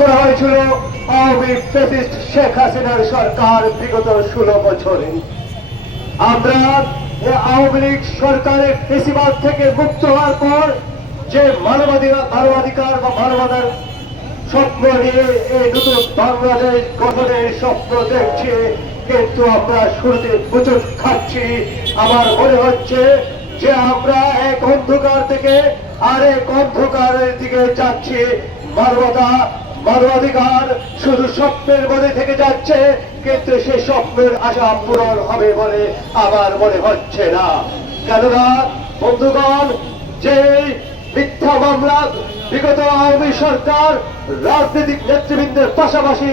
করা হয়েছিল শেখ হাসিনার সরকার বিগত ষোলো বছরে। আমরা আওয়ামী লীগ সরকারের ফেসিবাদ থেকে মুক্ত হওয়ার পর যে মানবাধিকার মানবাধিকার বা মানবাধিকার স্বপ্ন নিয়ে এই নতুন বাংলাদেশ গঠনের স্বপ্ন দেখছি, কিন্তু আমরা শুরুতে প্রচুর খাচ্ছি। আমার মনে হচ্ছে যে আমরা এক অন্ধকার থেকে আরেক অন্ধকারের দিকে যাচ্ছি। মানবতা মানবাধিকার শুধু স্বপ্নের মধ্যে থেকে যাচ্ছে, কিন্তু সে স্বপ্নের আশা পূরণ হবে বলে আমার মনে হচ্ছে না। কেননা, বন্ধুগণ যে মিথ্যা মামলা বিগত আওয়ামী সরকার, রাজনৈতিক নেতৃবৃন্দের পাশাপাশি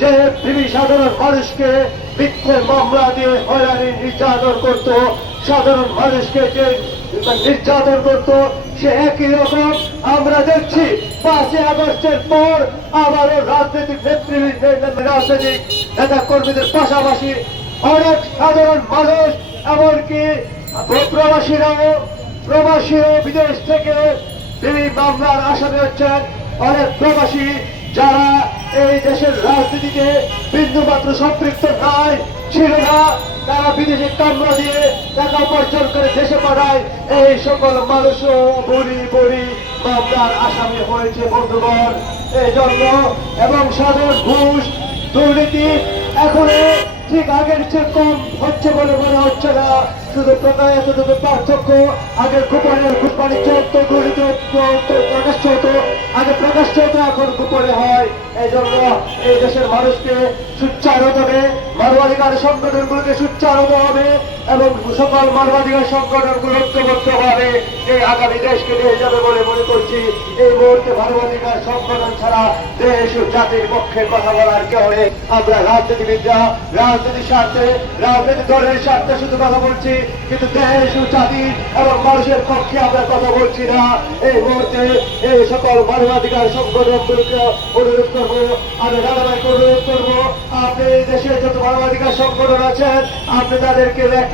যে বিবি সাধারণ মানুষকে মিথ্যে মামলা দিয়ে হয়রানি নির্যাতন করত, সাধারণ মানুষকে যে নির্যাতন করত সে একই রকম আমরা দেখছি। পাঁচই আগস্টের পর আবারও রাজনৈতিক নেতৃবৃন্দের রাজনৈতিক নেতা কর্মীদের পাশাপাশি অনেক সাধারণ মানুষ, এমনকি প্রবাসীরাও প্রবাসীও বিদেশ থেকে তিনি মামলার আসামি হচ্ছেন। অনেক প্রবাসী যারা এই দেশের রাজনীতিতে বিন্দু মাত্র সম্পৃক্ত নয় ছিল না। তারা বিদেশে কামরা দিয়ে টাকা উপার্জন করে দেশে পাঠায়। এই সকল মানুষও বড়ি বড়ি মামলার আসামি হয়েছে, বন্ধুগণ। এই জন্য এবং সাধারণ ঘুষ, দুর্নীতি এখনও ঠিক আগের চেয়ে কম হচ্ছে বলে মনে হচ্ছে না। শুধু প্রকার এতটুকু পার্থক্য, আগে কুপনের ঘুষ চত গরিত প্রকাশ্য হতো আগে প্রকাশ্য হতো এখন কুপনে হয়। এই জন্য এই দেশের মানুষকে সুচ্চার হতে হবে মানবাধিকার সংগঠনগুলোকে সুচ্চার হতে হবে এবং সকল মানবাধিকার সংগঠনগুলো হবে এই আগামী দেশকে নিয়ে যাবে বলে মনে করছি। এই মুহূর্তে মানবাধিকার সংগঠন ছাড়া দেশ ও জাতির পক্ষে কথা বলার কেউ নেই। আমরা রাজনীতিবিদরা, রাজনীতির স্বার্থে রাজনীতি দলের স্বার্থে শুধু কথা বলছি, কিন্তু দেশ ও জাতি এবং মানুষের পক্ষে আমরা কথা বলছি না। এই মুহূর্তে এই সকল মানবাধিকার সংগঠনগুলোকে অনুরোধ করব আমি রানাবাইকে অনুরোধ করব, আপনি এই দেশে যত মানবাধিকার সংগঠন আছেন, আপনি তাদেরকে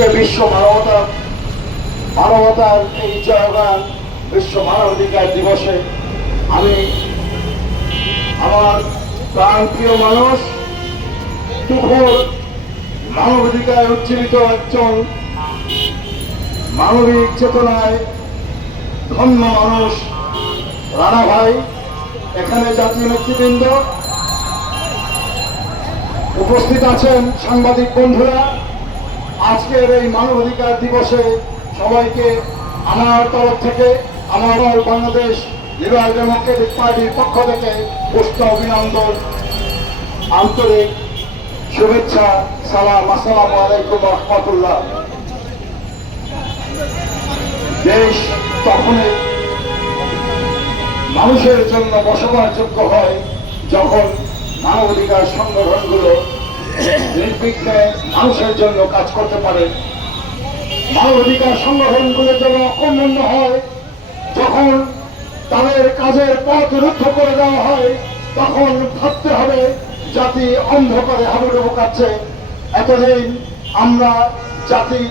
আজকে বিশ্ব মানবতা, মানবতার এই জয়গান, বিশ্ব মানবাধিকার দিবসে আমি আমার প্রাণপ্রিয় মানুষ, তুখোর মানবাধিকার উজ্জীবিত একজন মানবিক চেতনায় ধন্য মানুষ রানা ভাই, এখানে জাতীয় নেতৃবৃন্দ। উপস্থিত আছেন সাংবাদিক বন্ধুরা। আজকের এই মানবাধিকার দিবসে সবাইকে আমার তরফ থেকে, আমার বাংলাদেশ লিবারাল ডেমোক্রেটিক পার্টির পক্ষ থেকে পুষ্ট অভিনন্দন, আন্তরিক শুভেচ্ছা, সালাম, আসসালামু আলাইকুম রহমতুল্লাহ। দেশ তখনই মানুষের জন্য বসবাসযোগ্য হয় যখন মানবাধিকার সংগঠনগুলো নির্বিঘ্নে মানুষের জন্য কাজ করতে পারে। মানবাধিকার সংগঠনগুলো যেন অন্যান্য হয়, যখন তাদের কাজের পথ রুদ্ধ করে দেওয়া হয়, তখন ভাবতে হবে জাতি অন্ধকারে হাবুডুবু কাচ্ছে এতদিন আমরা জাতি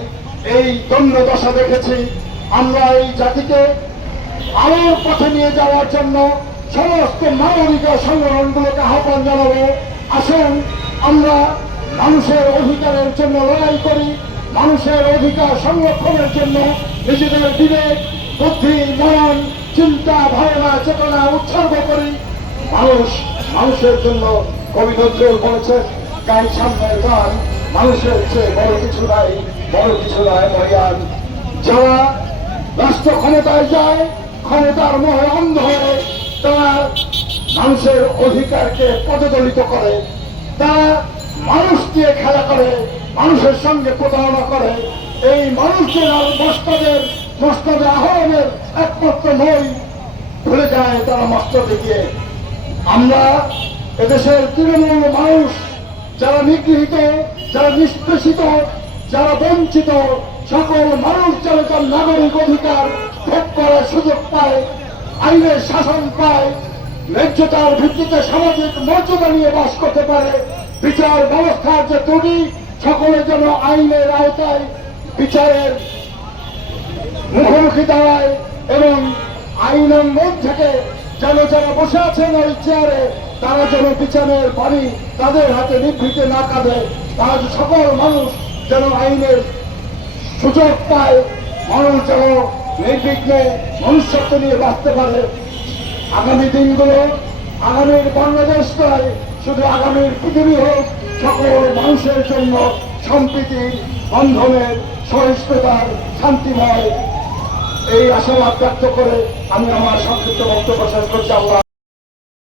এই দণ্ড দশা দেখেছি। আমরা এই জাতিকে আলোর পথে নিয়ে যাওয়ার জন্য সমস্ত মানবিক সংগঠনগুলোকে আহ্বান জানাব। আসুন আমরা মানুষের অধিকারের জন্য লড়াই করি, মানুষের অধিকার সংরক্ষণের জন্য নিজেদের বিবেক, বুদ্ধি মনন চিন্তা, ভাবনা, চেতনা উৎসর্গ করি। মানুষ মানুষের জন্য কবি নজরুল বলেছেন গান সামনের গান মানুষের চেয়ে বড় কিছু নাই, বড় কিছু নাই মহিয়ান যারা রাষ্ট্র ক্ষমতায় যায়, ক্ষমতার মোহে অন্ধ হয়ে তারা মানুষের অধিকারকে পদদলিত করে। তারা মানুষ দিয়ে খেলা করে, মানুষের সঙ্গে প্রতারণা করে। এই মানুষদের আর মস্তাদের মস্তাদের আহরণের একমাত্র নই ভুলে যায় তারা মাস্টার দেখিয়ে আমরা এদেশের তৃণমূল মানুষ, যারা নিগৃহীত, যারা নিষ্পেষিত, যারা বঞ্চিত, সকল মানুষ যারা তার নাগরিক অধিকার ভোগ করার সুযোগ পায়, আইনের শাসন পায় ন্যায্যতার ভিত্তিতে সামাজিক মর্যাদা নিয়ে বাস করতে পারে। বিচার ব্যবস্থার যে ত্রুটি সকলে যেন আইনের আওতায় বিচারের মুখোমুখি দাঁড়ায় এবং আইনের মন থেকে যেন যারা বসে আছেন ওই চেয়ারে, তারা যেন বিচারের বাড়ি তাদের হাতে নিভৃতে না কাঁদে। তারা সকল মানুষ যেন আইনের সুযোগ পায়। মানুষ যেন নির্বিঘ্নে মনুষ্যত্ব নিয়ে বাঁচতে পারে। আগামী দিনগুলো আগামীর বাংলাদেশ নয়, শুধু আগামীর পৃথিবী হোক, সকল মানুষের জন্য সম্প্রীতির বন্ধনের সহিষ্ণুতার শান্তিময় এই আশাবাদ ব্যক্ত করে আমি আমার সংক্ষিপ্ত বক্তব্য শেষ করছি। আল্লাহ